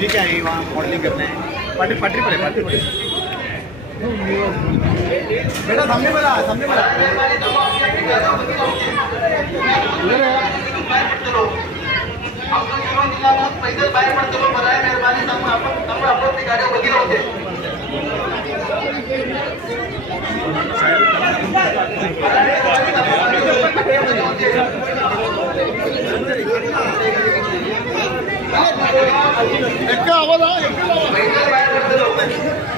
ठीक है वहाँ मॉडलिंग करना है पार्टी पार्टी पड़े बेटा सामने वाला पैदल बाहेर पडतो बघाय मेहरबानी आपण ती गाड्या बघितलं होते एक्का आवाज पैदल बाहेर पडतो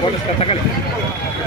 Boleh katakan.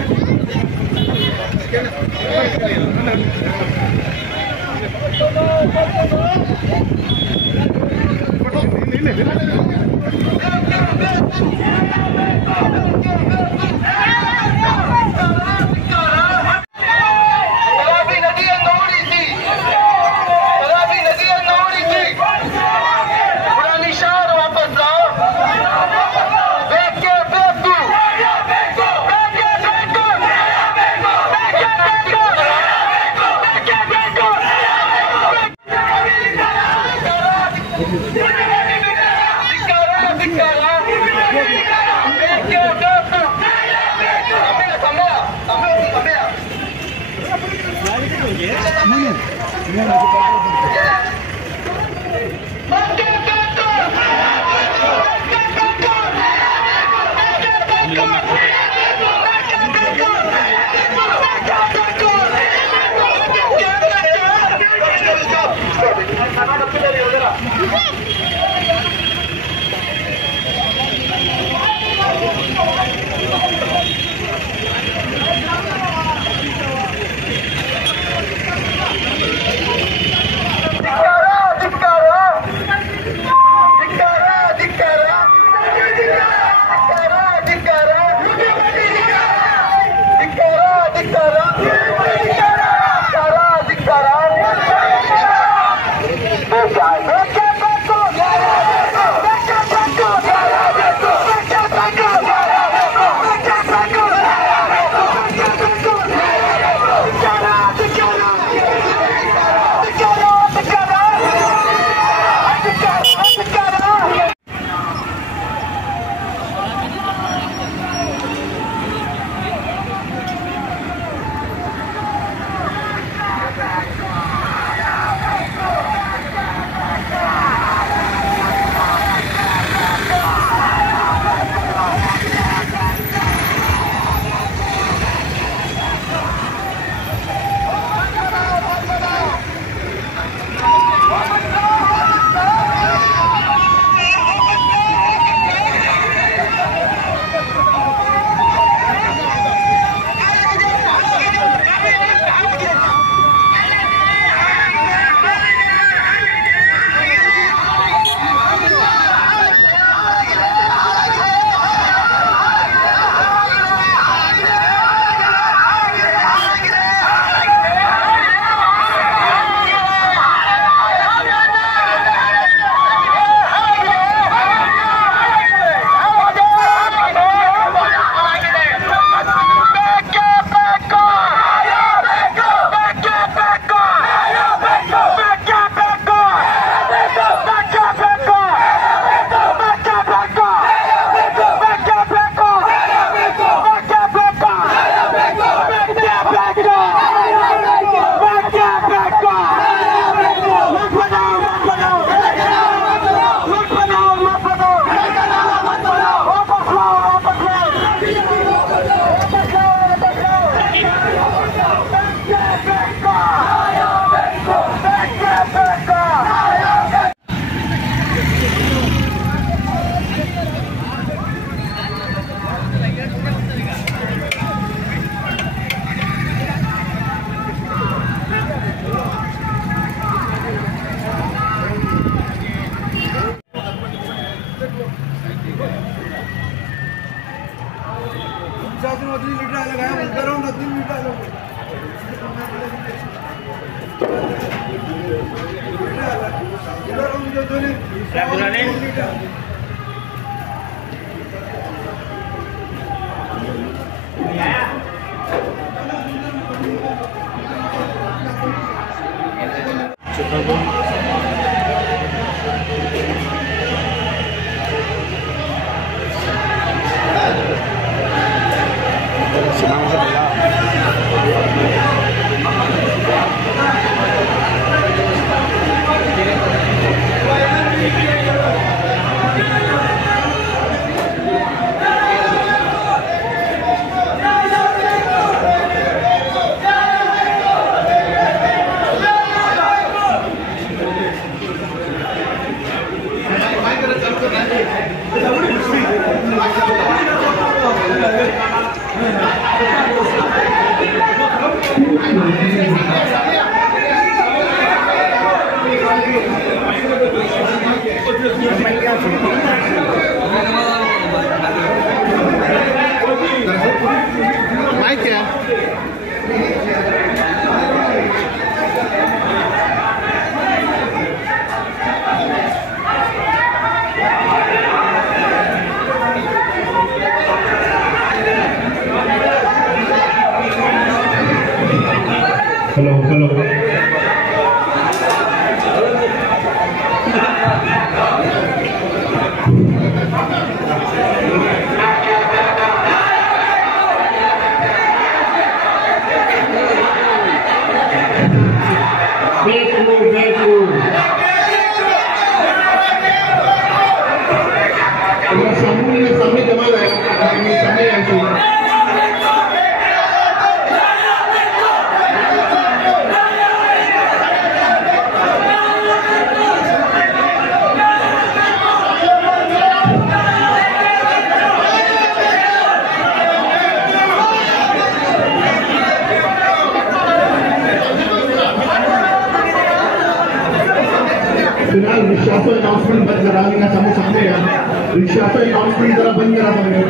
फिलहाल रिक्शाफो अनाउंसमेंट बंद करा देना समझ सकते हैं। रिक्शाफो अनाउंसमेंट जरा बंद करा देंगे।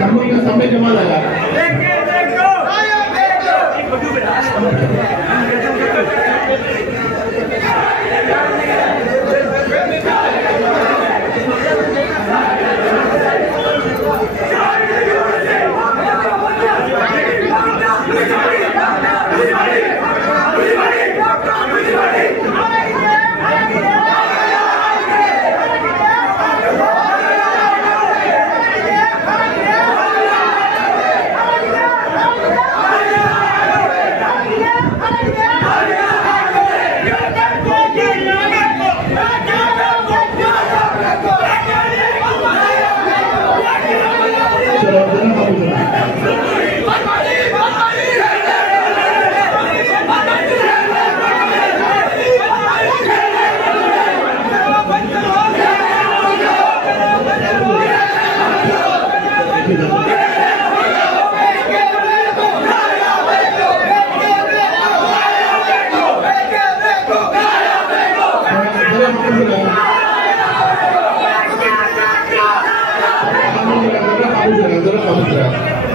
समूह का समय जमा लगा।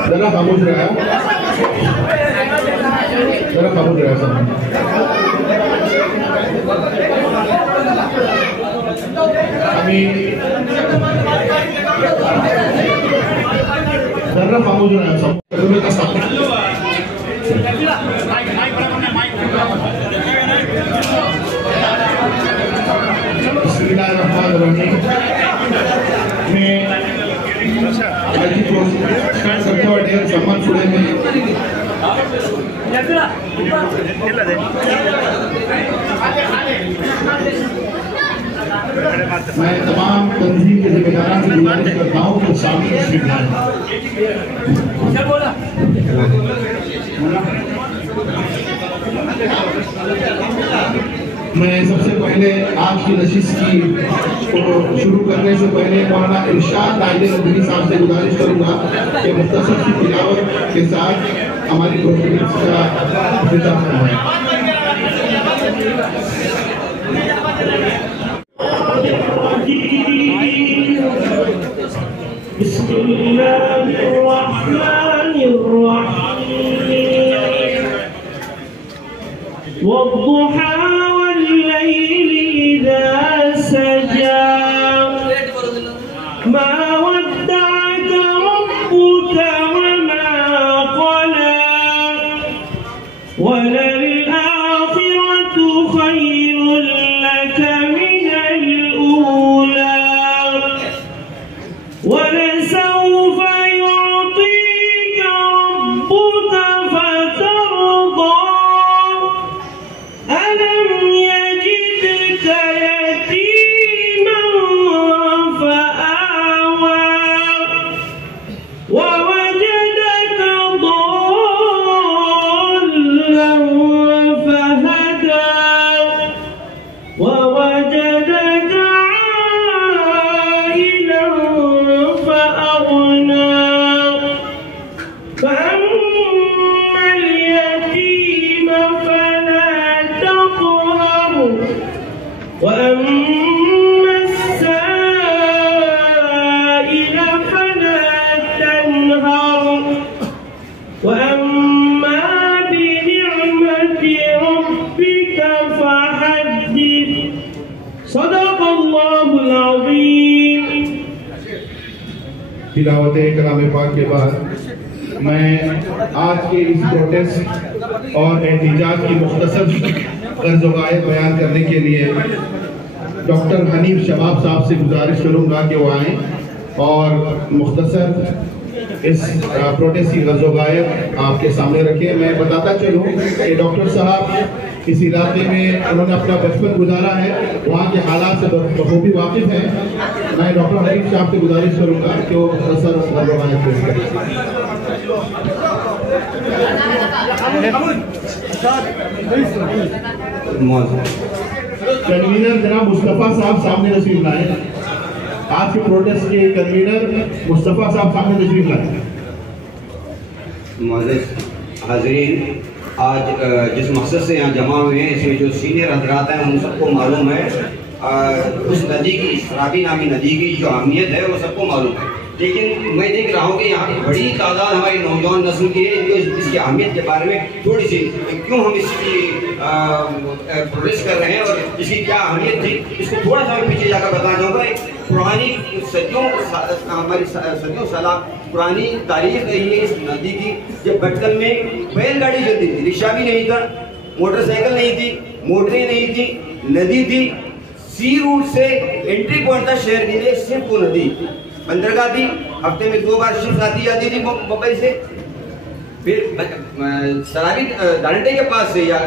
जरा खामोश रहा आम्ही जरा खामोश रहा तुम्ही कसा सम्मान पुढे मैं तमाम तंजीम के जिम्मेदारों से गुजारिश करता हूँ कि सामने मैं सबसे पहले आज की नशिस्त की को शुरू करने से पहले मौलाना इरशाद ताहिर नदवी साहब से गुजारिश करूंगा कि मुख्तसर सी तिलावत के साथ हमारी प्रोग्राम का इफ्तिताह फरमाएं। والضحى والليل إذا سجى ما ودعك ربك وما قلى وللآخرة خير لك من तिलावत कलाम पाक के बाद मैं आज के इस प्रोटेस्ट और एहतिजाज की मुख्तसर गर्ज़-ओ-गायत बयान करने के लिए डॉक्टर हनीफ शबाब साहब से गुजारिश करूंगा कि वो आएँ और मुख्तसर इस प्रोटेस्ट की गर्ज़-ओ-गायत आपके सामने रखें। मैं बताता चलूँ कि डॉक्टर साहब इस इलाके में उन्होंने अपना बचपन गुजारा है, वहाँ के हालात से बखूबी वाकिफ हैं। मैं डॉक्टर हनीफ साहब से गुजारिश करूँगा कि वो मुख्तसर गर्ज़-ओ-गायत पेश करें। कन्वीनर जनाब मुस्तफ़ा साहब सामने तशरीफ लाए। आज के प्रोटेस्ट के कन्वीनर मुस्तफ़ा साहब सामने तशरीफ लाए। हाज़रीन, आज जिस मकसद से यहाँ जमा हुए हैं इसमें जो सीनियर हजरात हैं उन सबको मालूम है उस नदी की, इसराबी नामी नदी की जो अहमियत है वो सबको मालूम है। लेकिन मैं देख रहा हूँ कि यहाँ की बड़ी तादाद हमारी नौजवान नस्ल की है जो इसकी अहमियत के बारे में थोड़ी सी, क्यों हम इसकी प्रोटेस्ट कर रहे हैं और इसकी क्या अहमियत थी, इसको थोड़ा सा मैं पीछे जाकर बताना चाहूँगा। एक पुरानी हमारी सदियों साल पुरानी तारीख रही है इस नदी की। जब बचपन में बैलगाड़ी चलती थी, रिक्शा भी नहीं था, मोटरसाइकिल नहीं थी, मोटरें नहीं थी, नदी थी। सी रूट से एंट्री पॉइंट था शहर के लिए सिर्फ वो नदी। बंदरगाह थी, हफ्ते में 2 बार शिप आती जाती थी मुंबई से। फिर सराबी दारंटे के पास से या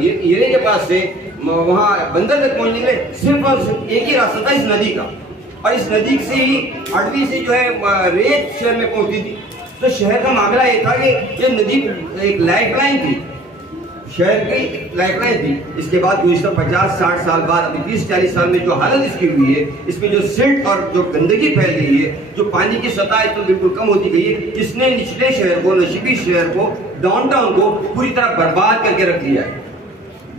येरे के पास से वहाँ बंदर तक पहुँचने के लिए सिर्फ और सिर्फ एक ही रास्ता था इस नदी का, और इस नदी से ही अडवी से जो है रेत शहर में पहुँचती थी। तो शहर का मामला ये था कि ये नदी एक लाइफलाइन थी, शहर की लाइफलाइन थी। इसके बाद गुज़िश्ता 50-60 साल बाद अभी 30-40 साल में जो हालत इसकी हुई है, इसमें जो सिल्ट और जो गंदगी फैल गई है, जो पानी की सतह तो बिल्कुल कम होती गई है, इसने निचले शहर को, नशीबी शहर को, डाउनटाउन को पूरी तरह बर्बाद करके रख दिया है।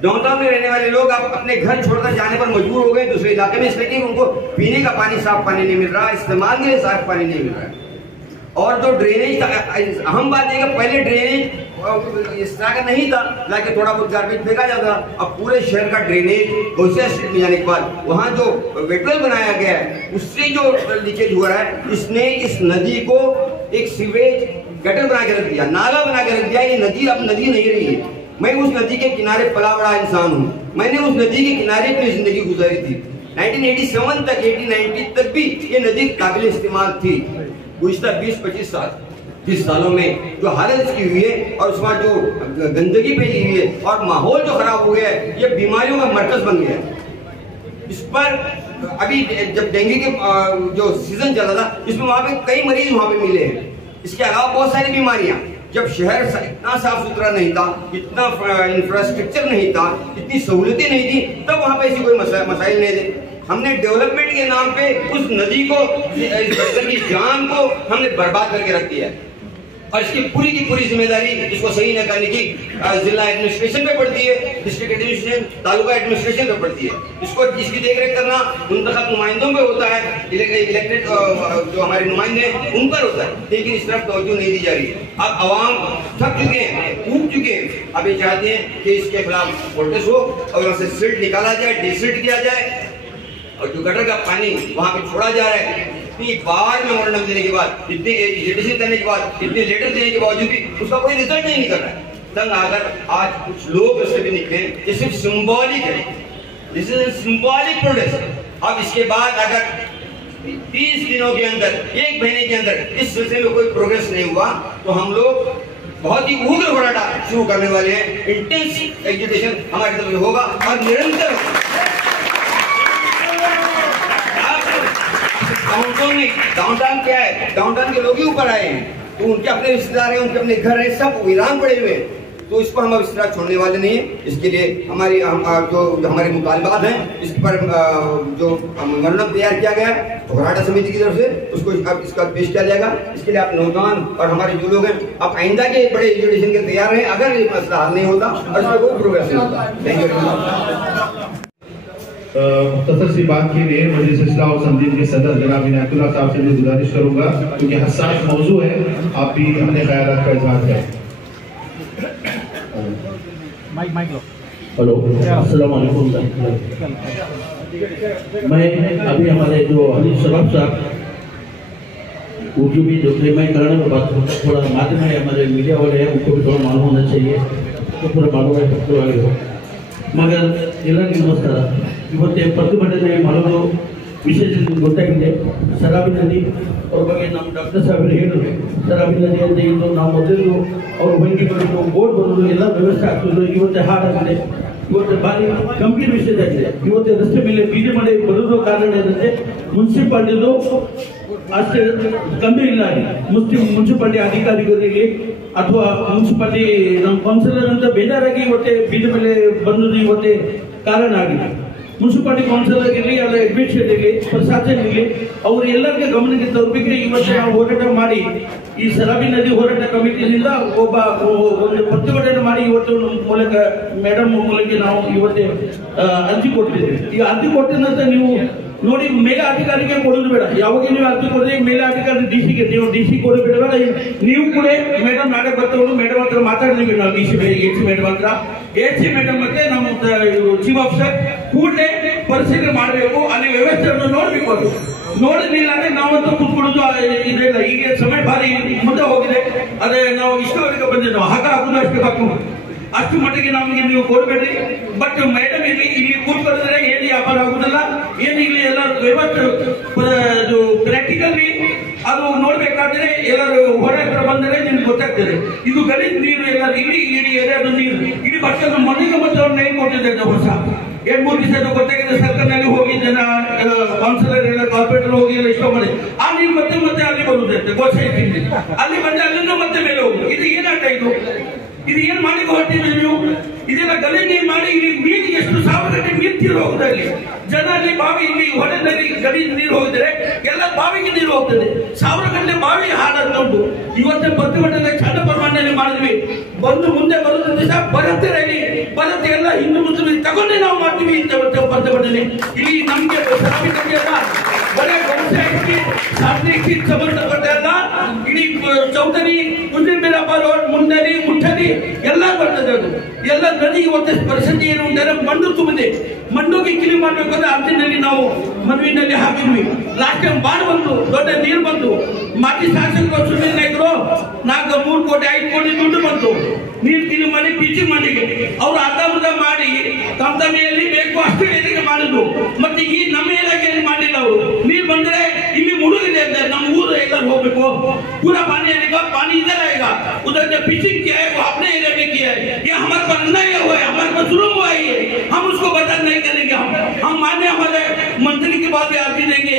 डाउनटाउन में रहने वाले लोग अब अपने घर छोड़कर जाने पर मजबूर हो गए दूसरे इलाके में, इसलिए कि उनको पीने का पानी, साफ पानी नहीं मिल रहा, इस्तेमाल के लिए साफ पानी नहीं मिल रहा है। और जो ड्रेनेज, अहम बात है कि पहले ड्रेनेज इस तरह का नहीं था, लाके थोड़ा बहुत गार्बेज फेंका जाता था। अब पूरे शहर का ड्रेनेज गौसिया स्ट्रीट में जाने के बाद वहाँ जो वेटवेल बनाया गया है उससे जो लीकेज हो रहा है, इसने इस नदी को एक सीवेज गटर बना के रख दिया, नाला बना के रख दिया। ये नदी अब नदी नहीं रही है। मैं उस नदी के किनारे पला बड़ा इंसान हूँ, मैंने उस नदी के किनारे अपनी जिंदगी गुजारी थी। 1987 तक, 1890 तक भी ये नदी काबिल इस्तेमाल थी। गुज़िश्ता 20-25 सालों में जो हालत इसकी हुई है और उसमें जो गंदगी फैली हुई है और माहौल जो खराब हो गया है, ये बीमारियों का मरकज बन गया है। इस पर अभी जब डेंगू के जो सीजन चला था, इसमें वहाँ पे कई मरीज वहाँ पे मिले हैं। इसके अलावा बहुत सारी बीमारियां। जब शहर इतना साफ सुथरा नहीं था, इतना इंफ्रास्ट्रक्चर नहीं था, इतनी सहूलतें नहीं थी, तब वहाँ पे ऐसी कोई मसाइल नहीं थे। हमने डेवलपमेंट के नाम पे उस नदी को, इस बच्चे की जान को हमने बर्बाद करके रख दिया है। और इसकी पूरी की पूरी जिम्मेदारी इसको सही न करने की जिला एडमिनिस्ट्रेशन पे पड़ती है, डिस्ट्रिक्ट एडमिनिस्ट्रेशन, तालुका एडमिनिस्ट्रेशन पे पड़ती है। इसको इसकी देखरेख करना मुंतखब नुमाइंदों पे होता है, इलेक्टेड जो हमारे नुमाइंदे हैं उन पर होता है, लेकिन इस तरफ तवज्जो नहीं दी जा रही है। अब आवाम थक चुके हैं, ऊब चुके हैं। अब ये चाहते हैं कि इसके खिलाफ प्रोटेस्ट हो और वहाँ से सिल्ट निकाला जाए, डिसिल्ट किया जाए, और जो गटर का पानी वहाँ पे छोड़ा जा रहा है, इतनी बार मेमोरेंडम देने के बाद, इतनी एजुकेशन करने के बाद, इतने लेटर देने के बावजूद भी उसका कोई रिजल्ट नहीं निकल रहा है। तंग आकर आज कुछ लोग उससे भी निकले, ये सिर्फ सिंबॉलिक है, this is a symbolic protest. अब इसके बाद अगर 30 दिनों के अंदर, 1 महीने के अंदर इस सिलसिले में कोई प्रोग्रेस नहीं हुआ तो हम लोग बहुत ही उग्र भड़ाटा शुरू करने वाले हैं। इंटेंस एजुकेशन हमारी तरफ से होगा और निरंतर डाउनटाउन क्या है, डाउनटाउन के लोग ही ऊपर आए हैं, तो उनके अपने रिश्तेदार हैं, उनके अपने घर हैं, सब वीरान पड़े हुए हैं। तो इसको हम अब इस तरह छोड़ने वाले नहीं है। इसके लिए जो हमारे मुतालबात हैं, इस पर जो मेमोरेंडम तैयार किया गया है घराटा समिति की तरफ से, उसको अब इसका पेश किया जाएगा। इसके लिए आप नौजवान और हमारे जो लोग हैं, आप आइंदा के बड़े एजुकेशन के तैयार हैं अगर ये मसला हल नहीं होता और इसमें कोई प्रोग्रेस नहीं होता। Thank you very much. मुख्तसर सी बात के लिए मजलिस इस्लाह और तंजीम के सदर जनाब इनायतुल्लाह साहब से भी गुजारिश करूंगा, क्योंकि हसास मौजू है, आप भी अपने ख्यालात का इजहार करें। हेलो, अस्सलाम वालेकुम। मैं अभी हमारे जो हनीफ शबाब साहब उर्दू में जो मैं कराने के बाद थोड़ा माध्यम है हमारे मीडिया वाले हैं उनको भी थोड़ा मालूम होना चाहिए तो पूरा मालूम है सबको आगे हो मगर ಎಲ್ಲರಿಗೂ ನಮಸ್ಕಾರ ಇವತ್ತು ಪ್ರತಿಭಟನೆ ಮಾಡಲು ವಿಶೇಷ ಗೊತ್ತಾಗಿದೆ ಸರಾಬಿ ನದಿ ಅವ್ರ ಬಗ್ಗೆ ನಮ್ಮ ಡಾಕ್ಟರ್ ಸಾಹೇಬರು ಹೇಳಿದ್ರು ಸರಾಬಿ ನದಿ ಅಂತ ಇದ್ದು ನಾವು ಮೊದಲು ಅವ್ರ ಬಂಗಿ ಬರೋದು ಬೋರ್ಡ್ ಬರೋದು ಎಲ್ಲ ವ್ಯವಸ್ಥೆ ಆಗ್ತಿದ್ರು ಇವತ್ತು ಹಾಡಾಗಿದೆ ಇವತ್ತು ಭಾರಿ ಗಂಭೀರ ವಿಷಯದಾಗಿದೆ ಇವತ್ತು ರಸ್ತೆ ಮೇಲೆ ಬೀದಿ ಮಳೆ ಬರೋದು ಕಾರಣ ಏನಂದ್ರೆ ಮುನ್ಸಿಪಾಲಿಟಿದು ಅಷ್ಟೇ ಗಂಭೀರ ಇಲ್ಲ ಮುನ್ಸಿಪಾಲಿಟಿ ಅಧಿಕಾರಿಗಳಿಗೆ ಅಥವಾ ಮುನ್ಸಿಪಾಲಿಟಿ ನಮ್ಮ ಕೌನ್ಸಿಲರ್ ಅಂತ ಬೇಜಾರಾಗಿ ಇವತ್ತೇ ಬೀದಿ ಮೇಲೆ ಬಂದದ್ದು ಇವತ್ತೇ ಕಾರಣ ಆಗಿದೆ ಮುನ್ಸಿಪಾಲಿಟಿ ಕೌನ್ಸಿಲರ್ ಇರಲಿ ಅಲ್ಲ ಅಡ್ಮಿನಿಸ್ಟ್ರೇಟರ್ ಇರಲಿ ಪ್ರಶಾಸನ ಇರಲಿ ಅವರು ಎಲ್ಲರಿಗೆ ಗಮನಕ್ಕೆ ತರಬೇಕ್ರಿ ಇವತ್ತು ನಾವು ಹೋರಾಟ ಮಾಡಿ ಈ ಸರಾಬಿ ನದಿ ಹೋರಾಟ ಕಮಿಟಿಯಿಂದ ಒಂದು ಪ್ರತಿಭಟನೆ ಮಾಡಿ ಇವತ್ತು ಮೂಲಕ ಮೇಡಮ್ ಮೂಲಕ ನಾವು ಇವತ್ತೇ ಅರ್ಜಿ ಕೊಟ್ಟಿದ್ದೀವಿ ಈಗ ಅರ್ಜಿ ಕೊಟ್ಟ ನಂತರ ನೀವು ನೋಡಿ ಮೇಲೆ ಅಧಿಕಾರಿಗೆ ಕೊಡೋದು ಬೇಡ ಯಾವಾಗ ನೀವು ಅರ್ಜಿ ಕೊಡದೆ ಮೇಲೆ ಅಧಿಕಾರಿ ಡಿಸಿಗೆ ನೀವು ಡಿಸಿ ಕೊಡೋದು ಬೇಡ ನೀವು ಕೂಡ ಮೇಡಮ್ ನಾಳೆ ಬರ್ತವರು ಮೇಡಮ್ ಹತ್ರ ಮಾತಾಡ್ತೀವಿ ನಾವು ಡಿಸಿ ಎಸಿ ಮೇಡಮ್ ಹತ್ರ ಎಸಿ ಮೇಡಮ್ ಮತ್ತೆ ನಮ್ಮ ಚೀಫ್ ಆಫೀಸರ್ ಕೂಡಲೇ ಪರಿಶೀಲನೆ ಮಾಡಬೇಕು ಅಲ್ಲಿ ವ್ಯವಸ್ಥೆಯನ್ನು ನೋಡಬೇಕು ಅದು ನೋಡಿದ್ರಿಲ್ಲ ಅಂದ್ರೆ ನಾವಂತೂ ಕೂತ್ಕೊಳ್ಳೋದು ಇದೆಲ್ಲ ಈಗ ಸಮಯ ಭಾರಿ ಮುಂದೆ ಹೋಗಿದೆ ಅದೇ ನಾವು ಇಷ್ಟವರೆಗೆ ಬಂದಿದ್ದು ನಾವು ಹಾಕೋದು ಅಷ್ಟು ಹಾಕೊಂಡು ಅಷ್ಟು ಮಟ್ಟಿಗೆ ನಮಗೆ ನೀವು ಕೊಡಬೇಡಿ ಬಟ್ ಮೇಡಮ್ ಇಲ್ಲಿ ಕೂತ್ಕೊಂಡಿದ್ರೆ ಏನು ವ್ಯಾಪಾರ ಆಗುದಿಲ್ಲ ಏನು ಇಲ್ಲಿ ಎಲ್ಲ ವ್ಯವಸ್ಥೆ ಪ್ರಾಕ್ಟಿಕಲಿ ಅದು ನೋಡ್ಬೇಕಾದ್ರೆ ಎಲ್ಲರೂ ಹೊರಗೆ ಬಂದರೆ ನಿಮ್ಗೆ ಗೊತ್ತಾಗ್ತದೆ ಇದು ಗಲೀಜ್ ನೀರು ಎಲ್ಲ ಇಡೀ ಏರಿಯಾದ ನೀರು ಇಡೀ ಬಸ್ಸನ್ನು ಮನೆಗೆ ಮತ್ತೆ ಅವ್ರು ನೇಮ್ ಕೊಟ್ಟಿದ್ದಾರೆ ಹೊಸ 2-3 ದಿವಸ ಗೊತ್ತಾಗಿದೆ ಸರ್ಕಾರದಲ್ಲಿ ಹೋಗಿ ಜನ ಕೌನ್ಸಿಲರ್ ಎಲ್ಲ ಕಾರ್ಪೊರೇಟರ್ ಹೋಗಿ ಎಲ್ಲ ಇಷ್ಟ ಮಾಡಿ ಆ ನೀರು ಮತ್ತೆ ಅಲ್ಲಿ ಬರುವುದಂತೆ ಗೋಸೆ ಅಲ್ಲಿ ಬಂದು ಅಲ್ಲಿಂದ ಮತ್ತೆ ಮೇಲೆ ಹೋಗುದು ಇದು ಏನಾಟ ಇದು ಏನ್ ಮಾಡಿ ಹೊರಟಿದ್ರಿ ನೀವು ಇದೆಲ್ಲ ಗಲೀಜು ಮಾಡಿ ಇಲ್ಲಿ ನೀರು ಎಷ್ಟು 1000 ಗಂಟೆ ನೀರು ತೀರು ಹೋಗುದಲ್ಲಿ ಜನ ಅಲ್ಲಿ ಬಾವಿ ಇಲ್ಲಿ ಹೊಳೆನಲ್ಲಿ ಗಲೀಜು ನೀರು ಹೋಗಿದ್ರೆ ಎಲ್ಲ ಬಾವಿಗೆ ನೀರು ಹೋಗ್ತದೆ 1000 ಗಂಟೆ ಬಾವಿ ಹಾಳಾಗ್ತಾ ಉಂಟು ಇವತ್ತೇ ಪ್ರತಿಭಟನೆ ಚಂಡ ಪ್ರಮಾಣದಲ್ಲಿ ಮಾಡಿದ್ವಿ ಬಂದು ಮುಂದೆ ಬರೋದು ದಿವಸ ಬರುತ್ತೆ ಎಲ್ಲ ಹಿಂದೂ ಮುಸ್ಲಿಂ ತಗೊಂಡೇ ನಾವು ಮಾಡ್ತೀವಿ ಇಂಥ ಪ್ರತಿಭಟನೆ ಇಲ್ಲಿ ನಮ್ಗೆ ಬರೀ ಶಾಸ್ತ್ರೀಯ ಸಂಬಂಧಪಟ್ಟ ಇಡೀ ಚೌಧರಿ ಕುಂಜಿಬೇರಪ್ಪ ರೋಡ್ ಮುಂಡರಿ ಮುಠರಿ ಎಲ್ಲ ಬರ್ತದೆ ಅದು ಎಲ್ಲ ನದಿ ಇವತ್ತು ಪರಿಸ್ಥಿತಿ ಏನು ಅಂದರೆ ಮಣ್ಣು ತುಂಬಿದೆ ಮಣ್ಣುಗೆ ಕಿಲಿ ಮಾಡಬೇಕು ಅಂದ್ರೆ ಅರ್ಜಿನಲ್ಲಿ ನಾವು ಮನವಿನಲ್ಲಿ ಹಾಕಿದ್ವಿ ಲಾಸ್ಟ್ ಟೈಮ್ ಬಾಡ್ ಬಂತು ದೊಡ್ಡ ನೀರು ಬಂತು ಮಾಜಿ ಶಾಸಕರು ಸುನೀಲ್ ನಾಯ್ಕರು 3 ಕೋಟಿ 5 ಕೋಟಿ ದುಡ್ಡು ಬಂತು ನೀರು ಕಿಲಿ ಮಾಡಿ ಟೀಚಿಂಗ್ ಮಾಡಿಗೆ ಅವರು ಅರ್ಧ ಮಾಡಿ ತಮ್ಮ ಮೇಲೆ ಬೇಕು ಅಷ್ಟು ಏರಿಕೆ ಮಾಡಿದ್ರು ಮತ್ತೆ ಈ ನಮ್ಮ ಏರಿಯಾಗೆ ಮಾಡಿಲ್ಲ ಅವರು ನೀರು ಬಂದ್ರೆ ಇಲ್ಲಿ ಮುಳುಗಿದೆ ನಮ್ಮ ಊರು ಎಲ್ಲರೂ ಹೋಗ್ಬೇಕು पूरा पानी आएगा पानी इधर आएगा उधर जो पिचिंग किया है वो अपने एरिया में किया है ये हमारे पर अन्याय हुआ है हमारे पर जुल्म हुआ है हम उसको बर्दाश्त नहीं करेंगे हम माने हमारे मंत्री के बाद भी आर्जी देंगे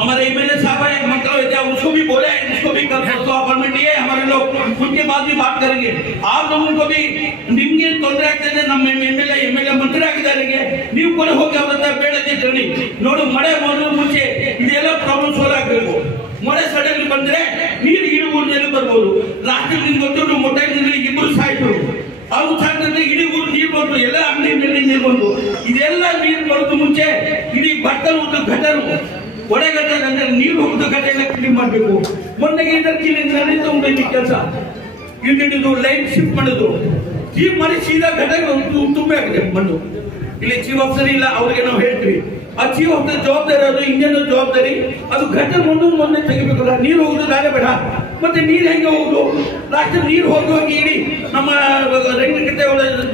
हमारे एमएलए साहब है मंत्री उसको भी बोले हैं उसको भी अपॉइंटमेंट दिए हमारे लोग उनके बाद भी बात करेंगे आप लोगों को भी निम्गे ತೊಂದರೆ ಆಗ್ತದೆ ನಮ್ಮ ಎಮ್ಎಲ್ಎ ಮಂತ್ರಿ ಆಗಿದ್ದಾರೆ ನೀವು ಕೂಡ ಹೋಗಿ ಅವರ ಹತ್ರ ಬೇಡಕ್ಕೆ ಹೇಳಿ ನೋಡು ಮಳೆ ಮುಂಚೆ ಇದೆಲ್ಲ ಪ್ರಾಬ್ಲಮ್ ಸಾಲ್ವ್ ಆಗಬೇಕು ಮಳೆ ಸಡನ್ಲಿ ಬಂದ್ರೆ ನೀರು ಇಡೀ ಊರಿನಲ್ಲಿ ಬರ್ಬೋದು ಲಾಸ್ಟ್ ನಿಮ್ಗೆ ಗೊತ್ತು ಮೊಟ್ಟೆನಲ್ಲಿ 2 ಸಾಯ್ತು ಅವ್ರು ಸಾಯ್ತಂದ್ರೆ ಇಡೀ ಊರು ನೀರು ಬಂತು ಎಲ್ಲ ಅಂಗಡಿಯಲ್ಲಿ ನೀರು ಬಂತು ಇದೆಲ್ಲ ನೀರು ಬರೋದು ಮುಂಚೆ ಇಡೀ ಬಟ್ಟಲು ಉದ್ದು ಗಟರು ಒಡೆಗಟ್ಟೆ ಅಂದ್ರೆ ನೀರು ಹೋಗುದು ಗಟ್ಟೆ ಎಲ್ಲ ಕ್ಲೀನ್ ಮಾಡಬೇಕು ಮೊನ್ನೆಗೆ ಇದರ ಕ್ಲೀನ್ ನಡೀತಾ ಉಂಟು ಇಲ್ಲಿ ಕೆಲಸ ಇಲ್ಲಿದ್ದು ಲೈನ್ ಶಿಫ್ಟ್ ಮಾಡೋದು ಚೀಫ್ ಮಾಡಿ ಸೀದಾ ಗಟ್ಟೆ ತುಂಬೆ ಆಗಿದೆ ಮಣ್ಣು ಇಲ್ಲಿ ಚೀಫ್ ಆಫೀಸರ್ ಇಲ್ಲ ಅವ್ರಿಗೆ ನಾವು ಹೇಳ್ತೀವಿ ಆ ಚೀಫ್ ಆಫೀಸರ್ ಜವಾಬ್ದಾರಿ ಅದು ಇಂಡಿಯನ್ ಜವಾಬ್ದಾರಿ ಅದು ಗಟ್ಟೆ ಮೊನ್ನೆ ತೆಗಿಬೇಕಲ್ಲ ನೀರು ಹೋಗುದು ದಾರೆ ಬೇಡ ಮತ್ತೆ ನೀರು ಹೆಂಗೆ ಹೋಗುದು ಲಾಸ್ಟ್ ನೀರು ಹೋಗಿ ಇಡೀ ನಮ್ಮ ರಂಗಕತೆ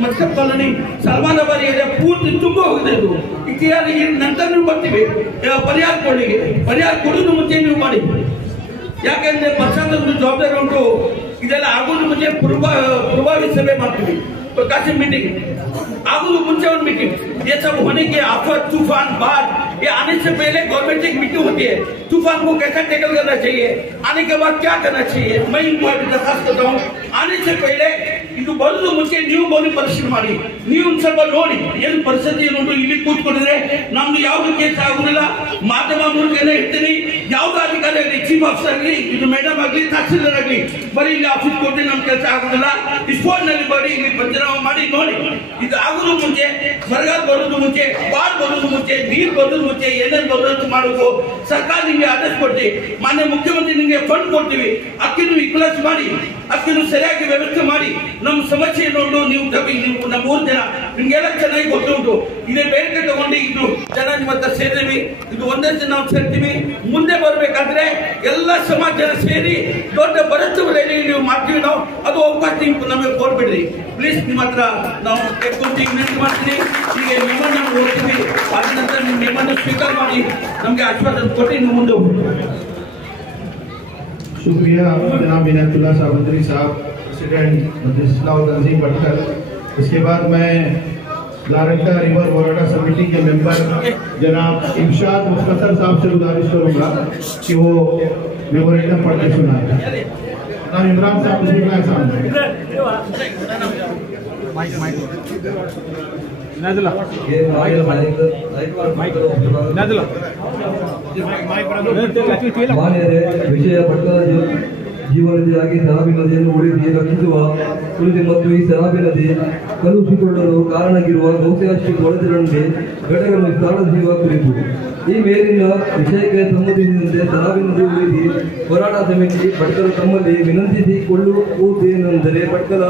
ಮತ್ಸ್ಯ ಕಾಲೋನಿ ಸಲ್ಮಾನಾಬಾದ್ ಏರಿಯಾ ಪೂರ್ತಿ ತುಂಬ ಹೋಗಿದೆ ಇದು ಈಗ ನಂತರ ನೀವು ಬರ್ತೀವಿ ಪರಿಹಾರ ಕೊಡೋದು ಮುಂಚೆ ನೀವು ಮಾಡಿ ಯಾಕಂದ್ರೆ ಪಕ್ಷದ ಜವಾಬ್ದಾರಿ ಉಂಟು ಇದೆಲ್ಲ ಆಗೋದು ಮುಂಚೆ ಪೂರ್ವಾವಿ ಸಭೆ ಮಾಡ್ತೀವಿ प्रकाशन मीटिंग आगू मुझे मीटिंग ये सब होने के आफत तूफान बाढ़ ये आने से पहले गवर्नमेंट की मीटिंग होती है तूफान को कैसा टैकल करना चाहिए आने के बाद क्या करना चाहिए मैं इनको दरखास्त करता हूँ आने से पहले ಇದು ಬರೋದು ಮುಂಚೆ ನೀವು ಬಂದು ಪರಿಶೀಲನೆ ಮಾಡಿ ನೀವು ಒಂದು ಸ್ವಲ್ಪ ನೋಡಿ ಏನು ಪರಿಸ್ಥಿತಿ ಏನು ಇಲ್ಲಿ ಕೂತ್ಕೊಂಡಿದ್ರೆ ನಮ್ದು ಯಾವ್ದು ಕೇಸ್ ಆಗುದಿಲ್ಲ ಮಾಧ್ಯಮ ಮೂಲಕ ಹೇಳ್ತೀನಿ ಯಾವ್ದು ಅಧಿಕಾರಿ ಆಗಲಿ ಚೀಫ್ ಆಫೀಸರ್ ಆಗಲಿ ಇದು ಮೇಡಮ್ ಆಗಲಿ ತಹಸೀಲ್ದಾರ್ ಆಗಲಿ ಬರೀ ಇಲ್ಲಿ ಆಫೀಸ್ ಕೊಟ್ಟರೆ ನಮ್ ಕೆಲಸ ಆಗುದಿಲ್ಲ ಸ್ಪೋರ್ಟ್ನಲ್ಲಿ ಬರೀ ಇಲ್ಲಿ ಪಂಚನಾಮ ಮಾಡಿ ನೋಡಿ ಇದು ಆಗೋದು ಮುಂಚೆ ಬರಗಾಲ ಬರೋದು ಮುಂಚೆ ಬಾಡ್ ಬರೋದು ಮುಂಚೆ ನೀರು ಬರೋದು ಮುಂಚೆ ಏನೇನು ಬರೋದು ಮಾಡೋದು ಸರ್ಕಾರ ನಿಮಗೆ ಆದೇಶ ಕೊಡ್ತೀವಿ ಮಾನ್ಯ ಮುಖ್ಯಮಂತ್ರಿ ನಿಮಗೆ ಫಂಡ್ ಕೊಡ್ತೀವಿ ಅದಕ್ಕೆ ಇಕ್ಲಾಸ್ ಮಾಡಿ ಅದಕ್ಕೆ ಸರಿಯಾಗಿ ವ್ಯವಸ್ಥೆ ಮಾಡಿ ನಮ್ಮ ಸಮಸ್ಯೆ ನೋಡು. ನೀವು ನಮ್ಮ 3 ಜನ ನಿಮ್ಗೆಲ್ಲ ಚೆನ್ನಾಗಿ ಗೊತ್ತುಂಟು. ಇದೇ ಬೇಡಿಕೆ ತಗೊಂಡು ಇದು ಜನ ನಿಮ್ಮ ಹತ್ರ ಸೇರಿದ್ವಿ. ಇದು ಒಂದೇ ದಿನ ನಾವು ಸೇರ್ತೀವಿ. ಮುಂದೆ ಬರಬೇಕಾದ್ರೆ ಎಲ್ಲ ಸಮಾಜ ಜನ ಸೇರಿ ದೊಡ್ಡ ಬರತ್ತವರಲ್ಲಿ ನೀವು ಮಾಡ್ತೀವಿ ನಾವು. ಅದು ಅವಕಾಶ ನಮಗೆ ಕೊಡ್ಬಿಡ್ರಿ ಪ್ಲೀಸ್. ನಿಮ್ಮ ಹತ್ರ ನಾವು ವಿನಂತಿ ಮಾಡ್ತೀನಿ. ಈಗ ನಿಮ್ಮನ್ನು ಓದ್ತೀವಿ. ಅದ ನಂತರ ನಿಮ್ಮನ್ನು ಸ್ವೀಕಾರ ಮಾಡಿ ನಮಗೆ ಆಶ್ವಾಸನೆ ಕೊಟ್ಟು ಇನ್ನು ಮುಂದೆ ಹೋಗ್ತೀವಿ. शुक्रिया जनाब इनायतुल्लाह सावंतरी साहब, प्रेसिडेंट मजलिस इस्लाह व तंजीम बढ़कर। इसके बाद मैं लारंगा रिवर वोराडा समिति के मेंबर जनाब इरशाद मुख्तसर साहब से गुजारिश करूंगा कि वो मेमोरेंडम पढ़ के सुनाए। जनाब इमरान साहब बिस्मिल्लाह साहब। ವಿಷಯ ಪಟ್ಟದ ಜೀವನದಿಯಾಗಿ ಸರಾಬಿ ನದಿಯನ್ನು ಉಳಿಸಿ ರಕ್ಷಿಸುವ ಕುರಿತು ಮತ್ತು ಈ ಸರಾಬಿ ನದಿ ಕಲುಷಿಸಿಕೊಳ್ಳಲು ಕಾರಣಗಿರುವ ಗೌಸಿಯಾಶ್ರೀ ಒಳಚರಂಡಿ ಘಟಕಗಳನ್ನು ಸ್ಥಾಪಿಸುವ ಕುರಿತು ಈ ಮೇಲಿನ ವಿಷಯಕ್ಕೆ ಸಂಬಂಧಿಸಿದಂತೆ ಸರಾಬಿ ನದಿ ಉಳಿಸಿ ಹೋರಾಟ ಸಮಿತಿ ಭಟ್ಕಳ ತಮ್ಮಲ್ಲಿ ವಿನಂತಿಸಿಕೊಳ್ಳುವುದೇನೆಂದರೆ ಭಟ್ಕಳ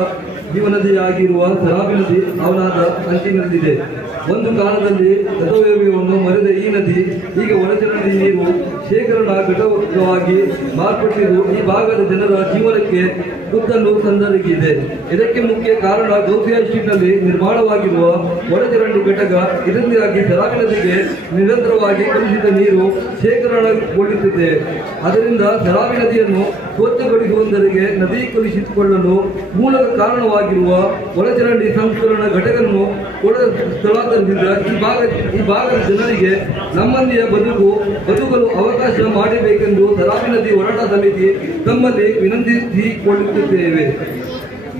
ಜೀವನದಿಯಾಗಿರುವ ಸರಾಬಿ ನದಿ ಅವನಾದ ಅಂಚಿನಲ್ಲಿದೆ. ಒಂದು ಕಾಲದಲ್ಲಿ ಗತವ್ಯವನ್ನು ಮರೆದ ಈ ನದಿ ಈಗ ಒಳಚರಂಡಿ ನೀರು ಶೇಖರಣಾ ಘಟಕವಾಗಿ ಮಾರ್ಪಟ್ಟಿದ್ದು ಈ ಭಾಗದ ಜನರ ಜೀವನಕ್ಕೆ ಕುತ್ತನ್ನು ತಂದೊದಗಿದೆ. ಇದಕ್ಕೆ ಮುಖ್ಯ ಕಾರಣ ಗೌಸಿಯಾ ಸ್ಟ್ರೀಟ್ನಲ್ಲಿ ನಿರ್ಮಾಣವಾಗಿರುವ ಒಳಚರಂಡಿ ಘಟಕ. ಇದರಿಂದಾಗಿ ಸರಾಬಿ ನದಿಗೆ ನಿರಂತರವಾಗಿ ಕಲುಷಿತ ನೀರು ಶೇಖರಣೆಗೊಳ್ಳುತ್ತಿದೆ. ಅದರಿಂದ ಸರಾಬಿ ನದಿಯನ್ನು ಸ್ವಚ್ಛಗೊಳಿಸುವುದರಿಗೆ ನದಿ ಕಲುಷಿಸಿಕೊಳ್ಳಲು ಮೂಲ ಕಾರಣವಾಗಿರುವ ಒಳಚರಂಡಿ ಸಂಸ್ಕರಣಾ ಘಟಕವನ್ನು ಸ್ಥಳಾಂತರಿಸಿದ ಈ ಭಾಗದ ಜನರಿಗೆ ನಮ್ಮಲ್ಲಿಯ ಬದುಕಲು ಅವಕಾಶ ಮಾಡಬೇಕೆಂದು ಸರಾಬಿ ನದಿ ಹೋರಾಟ ಸಮಿತಿ ತಮ್ಮಲ್ಲಿ ವಿನಂತಿಸಿಕೊಳ್ಳುತ್ತಿದ್ದೇವೆ.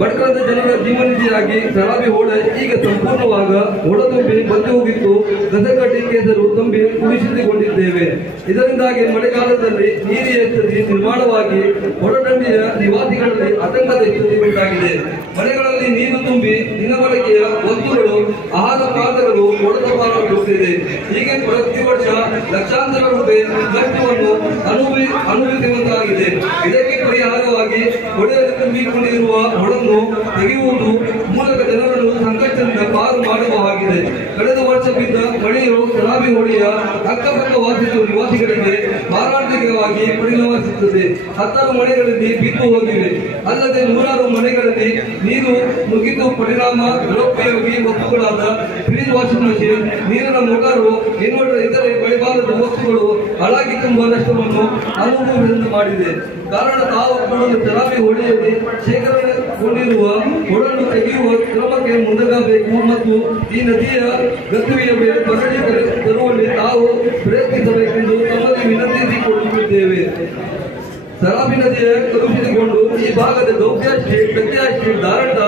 ಭಟ್ಕಳದ ಜನರ ಜೀವನನಿಧಿಯಾಗಿ ಸರಾಬಿ ಹೋಳ ಈಗ ಸಂಪೂರ್ಣವಾಗ ಹೊಳತುಂಬಿ ಬಂದು ಹೋಗಿದ್ದು ಗಸಗಡ್ಡೆ ಕೆಸರು ತುಂಬಿ ಕುಳಿಸಿಕೊಂಡಿದ್ದೇವೆ. ಇದರಿಂದಾಗಿ ಮಳೆಗಾಲದಲ್ಲಿ ನೀರಿನ ಸ್ಥಿತಿ ನಿರ್ಮಾಣವಾಗಿ ಹೊರದಂಡಿಯ ನಿವಾಸಿಗಳಲ್ಲಿ ಆತಂಕದ ಸ್ಥಿತಿ ಉಂಟಾಗಿದೆ. ಮನೆಗಳಲ್ಲಿ ನೀರು ತುಂಬಿ ದಿನಬಳಕೆಯ ವಸ್ತುಗಳು, ಆಹಾರ ಪದಾರ್ಥಗಳು ಹೊಡೆತವಾಗುತ್ತಿದೆ. ಹೀಗೆ ಪ್ರತಿ ವರ್ಷ ಲಕ್ಷಾಂತರ ರೂಪಾಯಿ ನಷ್ಟವನ್ನು ಅನುಭವಿಸುವಂತಾಗಿದೆ. ಇದಕ್ಕೆ ಪರಿಹಾರವಾಗಿ ಹೊಳೆಯಲ್ಲಿ ತುಂಬಿಕೊಂಡಿರುವ ಹೊಳನ್ನು ತೆಗೆಯುವುದು ಮೂಲಕ ಜನರನ್ನು ಸಂಕಷ್ಟದಿಂದ ಪಾರು ಮಾಡುವ ಹಾಗಿದೆ. ಕಳೆದ ವರ್ಷ ಬಿದ್ದ ಮಳೆಯು ಸರಾಬಿ ಹೊಳೆಯ ಅಕ್ಕಪಕ್ಕ ವಾಸಿಸುವ ನಿವಾಸಿಗಳಿಗೆ ಮಾರಾಟವಾಗಿ ಪರಿಣಮಿಸುತ್ತದೆ. 10 ಮನೆಗಳಲ್ಲಿ ಬಿದ್ದು ಹೋಗಿವೆ. ಅಲ್ಲದೆ 100 ಮನೆಗಳಲ್ಲಿ ನೀರು ನುಗ್ಗಿದ್ದು ಪರಿಣಾಮ ನಿರುಪಯೋಗಿ ವಸ್ತುಗಳಾದ ಫ್ರಿಜ್, ವಾಷಿಂಗ್ ಮಷೀನ್, ನೀರಿನ ಮೋಟಾರು, ಇನ್ವರ್ಟರ್ ಇತರೆ ಬೆಳೆಬಾರದ ವಸ್ತುಗಳು ಹಾಳಾಗಿ ತುಂಬಾ ನಷ್ಟವನ್ನು ಅನುಭವಿಸುವಂತೆ ಮಾಡಿದೆ. ಕಾರಣ ತಾವು ಕೂಡಲು ಸರಾಬಿ ಹೊಳೆಯಲ್ಲಿ ಶೇಖರಣೆಗೊಂಡಿರುವ ಹೊಳನ್ನು ತೆಗೆಯುವ ಕ್ರಮಕ್ಕೆ ಮುಂದಾಗಬೇಕು ಮತ್ತು ಈ ನದಿಯ ಗತುವಿಯ ಮೇಲೆ ಮರಳಿ ತರುವಲ್ಲಿ ತಾವು ಪ್ರಯತ್ನಿಸಬೇಕೆಂದು ತಮ್ಮಲ್ಲಿ ವಿನಂತಿಸಿಕೊಳ್ಳುತ್ತಿದ್ದೇವೆ. ಸರಾಬಿ ನದಿಯ ಕಲುಷಿತಗೊಂಡು ಈ ಭಾಗದ ಗೌಸಿಯಾ ಸ್ಟ್ರೀಟ್, ಕಚ್ಚಿಯಾ ಸ್ಟ್ರೀಟ್, ದಾರಂಡ,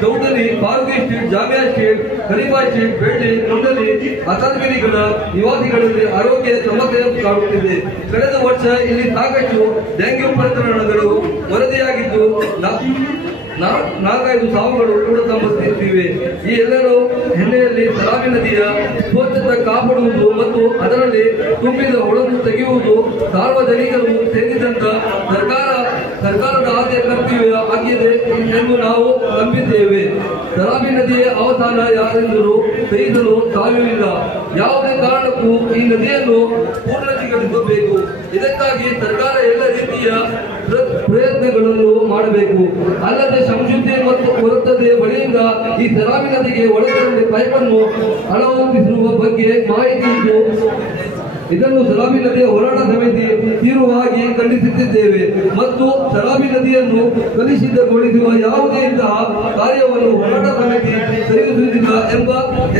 Chaudhary, Farooqui street, Jamia street, Khalifa street, ಬೆಳ್ಳಿ, ಕೊಂಡಲಿ, ಅತಾದ್ಗಿರಿಗಳ ನಿವಾಸಿಗಳಲ್ಲಿ ಆರೋಗ್ಯ ಸಮಸ್ಯೆ ಕಾಡುತ್ತಿದೆ. ಕಳೆದ ವರ್ಷ ಇಲ್ಲಿ ಸಾಕಷ್ಟು ಡೆಂಗ್ಯೂ ಪ್ರಕರಣಗಳು ವರದಿಯಾಗಿದ್ದು 4-5 ಸಾವುಗಳು ಕೂಡ ಸಂಭವಿಸುತ್ತಿವೆ. ಈ ಎಲ್ಲರೂ ಹಿನ್ನೆಲೆಯಲ್ಲಿ ಸರಾಬಿ ನದಿಯ ಸ್ವಚ್ಛತೆ ಕಾಪಾಡುವುದು ಮತ್ತು ಅದರಲ್ಲಿ ತುಂಬಿದ ಹೊಳನ್ನು ತೆಗೆಯುವುದು ಸಾರ್ವಜನಿಕರು ಸೇರಿದಂತ ಸರ್ಕಾರದ ಆದ್ಯ ಕರ್ತವ್ಯ ಆಗಿದೆ ಎಂದು ನಾವು ನಂಬಿದ್ದೇವೆ. ಸರಾಬಿ ನದಿಯ ಅವಸಾನ ಯಾರೆಂದರೂ ಸಹಿಸಲು ಸಾಧ್ಯವಿಲ್ಲ. ಯಾವುದೇ ಕಾರಣಕ್ಕೂ ಈ ನದಿಯನ್ನು ಪೂರ್ಣಗೊಳಿಸಬೇಕು. ಇದಕ್ಕಾಗಿ ಸರ್ಕಾರ ಎಲ್ಲ ರೀತಿಯ ಪ್ರಯತ್ನಗಳನ್ನು ಮಾಡಬೇಕು. ಅಲ್ಲದೆ ಸಂಶುದ್ಧಿ ಮತ್ತು ಕೊರತೆ ಬಳಿಯಿಂದ ಈ ಸರಾಬಿ ನದಿಗೆ ಒಳಚರಂಡಿ ಪೈಪನ್ನು ಅಳವಡಿಸಿರುವ ಬಗ್ಗೆ ಮಾಹಿತಿ ಇದ್ದು ಇದನ್ನು ಸರಾಬಿ ನದಿಯ ಹೋರಾಟ ಸಮಿತಿ ತೀವ್ರವಾಗಿ ಖಂಡಿಸುತ್ತಿದ್ದೇವೆ ಮತ್ತು ಸರಾಬಿ ನದಿಯನ್ನು ಕಲುಷಿತಗೊಳಿಸುವ ಯಾವುದೇ ಇಂತಹ ಕಾರ್ಯವನ್ನು ಹೋರಾಟ ಸಮಿತಿ ಸರಿದೂಗಿಸುವುದಿಲ್ಲ ಎಂಬ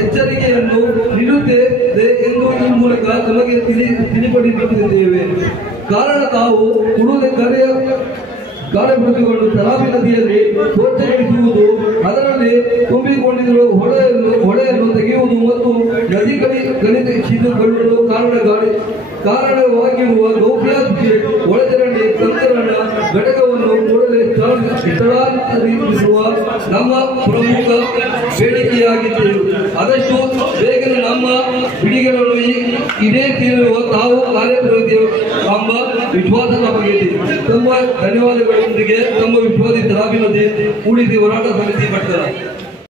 ಎಚ್ಚರಿಕೆಯನ್ನು ನೀಡುತ್ತೇವೆ ಎಂದು ಈ ಮೂಲಕ ತಮಗೆ ತಿಳಿಪಡಿಸುತ್ತಿದ್ದೇವೆ. ಕಾರಣ ತಾವು ಕುಡಿದ ಕಾರ್ಯಪ್ರತಿಗಳು ಸರಾಬಿ ನದಿಯಲ್ಲಿ ಸ್ವಚ್ಛಗೊಳಿಸುವುದು, ಅದರಲ್ಲಿ ತುಂಬಿಕೊಂಡಿರುವ ಹೊಳೆಯನ್ನು ತೆಗೆಯುವುದು ಮತ್ತು ನದಿ ಕಲುಷಿತಗೊಳ್ಳಲು ಕಾರಣವಾಗಿರುವ ಗೌಸಿಯಾ ಸ್ಟ್ರೀಟ್ ಒಳಚರಂಡಿ ಸಂಸ್ಕರಣಾ ಘಟಕವನ್ನು ಕೂಡಲೇ ಸ್ಥಳಾಂತರಿಸುವ ನಮ್ಮ ಪ್ರಮುಖ ಬೇಡಿಕೆಯಾಗಿತ್ತು. ಆದಷ್ಟು ಬೇಗನೆ ನಮ್ಮ ಬಿಡಿಗಳನ್ನು ಇದೇ ತೀರುವ ತಾವು ಕಾರ್ಯಪ್ರವೃತ್ತಿಯ ಎಂಬ ವಿಶ್ವಾಸ ನಮಗಿದೆ. ತಮ್ಮ ಧನ್ಯವಾದಗಳೊಂದಿಗೆ ತಮ್ಮ ವಿಶ್ವಾಸಿ ತರಾಬಿನದಿ ಕೂಡಿಸಿ ಹೋರಾಟ ಸಮಿತಿ ಪಟ್ಟಣ.